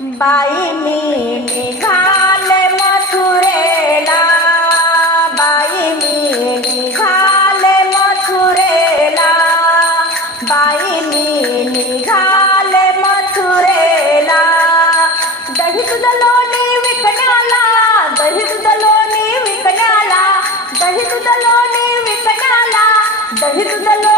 By मी निघाल मथुरेला by मी निघाल मथुरेला by मी निघाल मथुरेला दहीत दलोनी विकण्याला दहीत दलोनी विकण्याला दहीत दलोनी विकण्याला दहीत दलो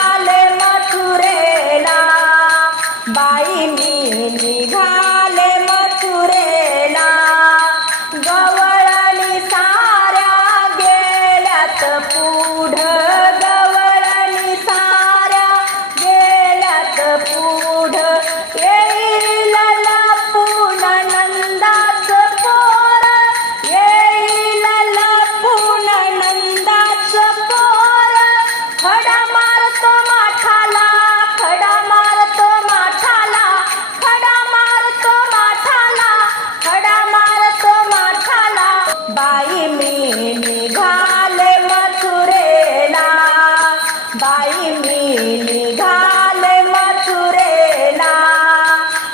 tanta por मी निघाले मथुरेला.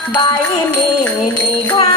बाई मी निघाले